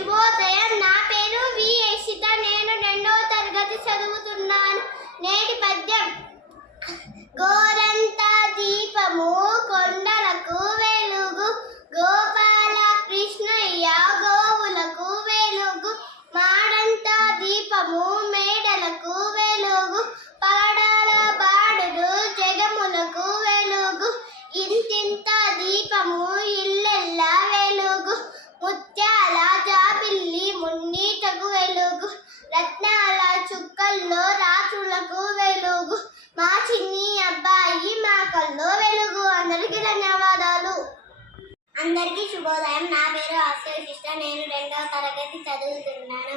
శుభోదయం. నా పేరు వి యశిత. నేను 2వ తరగతి చదువుతున్నాను. నేటి పద్యం. గోరంత దీపము కొండలకు వెలుగు, గోపాల కృష్ణయ్య గోవులకు వెలుగు, మాడంత దీపము మేడలకు వెలుగు, పాడాల బాడులు జగములకు వెలుగు, ఇంతింత దీపము ఇల్లెల్ల వెలుగు, ముత్యాల జాబిల్లి మున్నీటకు వెలుగు, రత్నాల చుక్కల్లో రాత్రులకు వెలుగు, మా చిన్ని అబ్బాయి మా కల్లో వెలుగు. అందరికీ ధన్యవాదాలు. అందరికీ శుభోదయం. నా పేరు ఆశ్రయిష్ట. నేను 2వ తరగతి చదువుతున్నాను.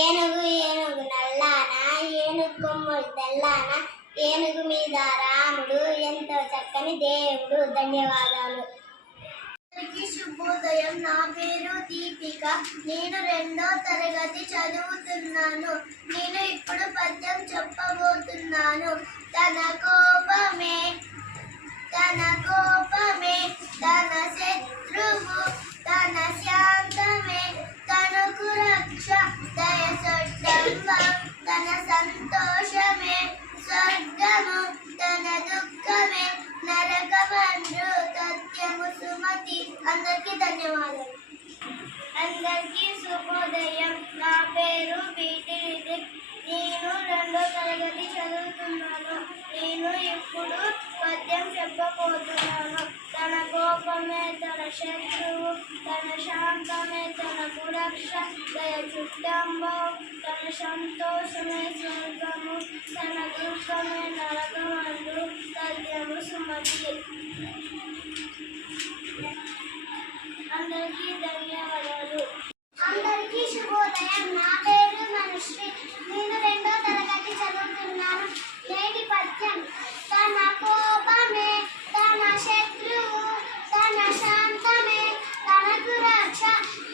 ఏనుగు ఏనుగు నల్లానా, ఏనుగు కొమ్ములు తెల్లానా, ఏనుగు మీద రాముడు ఎంతో చక్కని దేవుడు. ధన్యవాదాలు. అందరికీ శుభోదయం. నా పేరు దీపిక. నేను 2వ తరగతి చదువుతున్నాను. నేను ఇప్పుడు పద్యం చెప్పబోతున్నాను. తన కోపమే తన శత్రువు, తన శాంతమే తనకు రక్ష, దయ సొడ్డంబం తన సంతోషమే, స్వర్గము తన దుఃఖమే, నరకమండ్రు తథ్యము సుమతి. అందరికీ ధన్యవాదాలు. అందరికీ శుభోదయం. నా పేరు బీటి. నేను 2వ తరగతి చదువుతున్నాను. నేను ఇప్పుడు పద్యం చెప్పబోతున్నాను. తన కోపమే తన శత్రువు, తన శాంతమే తనకు రక్ష, దయ చుట్టంబం తన సంతోషమే, స్వర్గము తన దుఃఖమే, నరకమందు తథ్యము సుమతి. అందరికీ ధన్యవాదాలు. అందరికీ శుభోదయం. నా పేరు మనుశ్రీ. నేను 2వ తరగతి చదువుతున్నాను. నేటి పద్యం. తన కోపమే తన శత్రువు, తన శాంతమే తనకు రక్ష,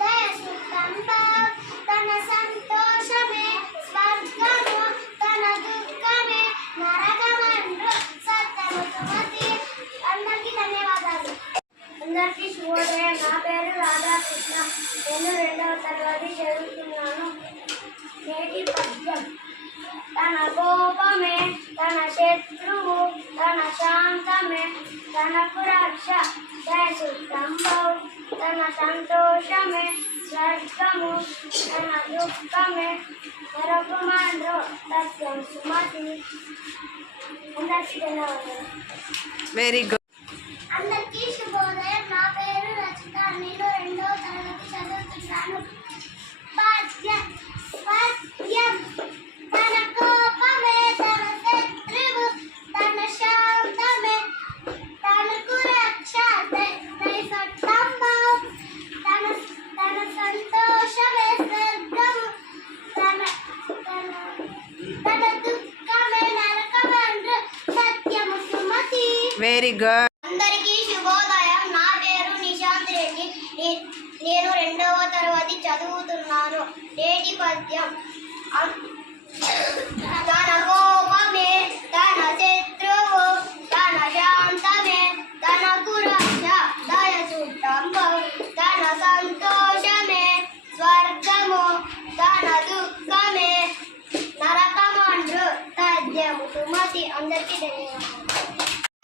దయ సుఖంబం తన సంతోషమే, స్వర్గము తన దుఃఖమే, నరకమండ్రు సత్యము సుమతి. అందరికీ ధన్యవాదాలు. అందరికీ శుభోదయం. నా పేరు రాధాకృష్ణ. నేను 2వ తరగతి చదువుతున్నాను. నేటి పద్యం. తన కోపమే తన శత్రువు, తన శాంతమే తనకు రక్ష, దయ సుఖంబం తన సంతోషమే, స్వర్గము తన దుఃఖమే, నరకమండ్రు సత్యం సుమతి. అందరికీ ధన్యవాదాలు. Very good. అందరికీ శుభోదయం. నా పేరు రచిత. నేను 2వ తరగతి చదువుతున్నాను. పద్యం. తన కోపమే తన శత్రువు, తన శాంతమే తనకు రక్ష, దయ సొట్టంబం తన సంతోషమే, స్వర్గము తన దుఃఖమే, నరకమండ్రు సత్యము సుమతి. Very good. అందరికీ శుభోదయం. నా పేరు నిశాంత్ రెడ్డి. నేను 2వ తరగతి చదువుతున్నాను. నేటి పద్యం. తన కోపమే తన శత్రువు, తన శాంతమే తనకు రక్ష, దయ సుట్టంబం తన సంతోషమే, స్వర్గము తన దుఃఖమే, నరకమండ్రు తథ్యము సుమతి. అందరికీ ధన్యవాదాలు.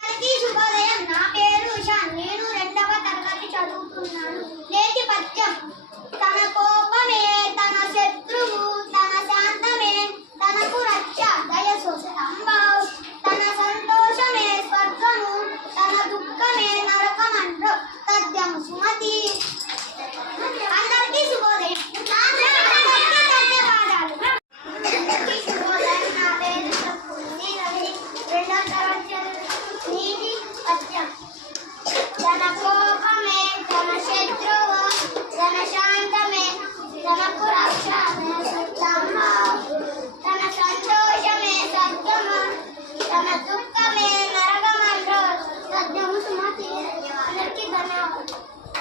అందరికీ శుభోదయం. నా పేరు ఉషాన్. నేను 2వ తరగతి చదువుతున్నాను. నేటి పద్యం. తన కోపమే తన శత్రువు, తన శాంతమే తనకు రక్ష, దయ సుఖంబం తన సంతోషమే, స్వర్గము తన దుఃఖమే, నరకమండ్రు తథ్యము సుమతి.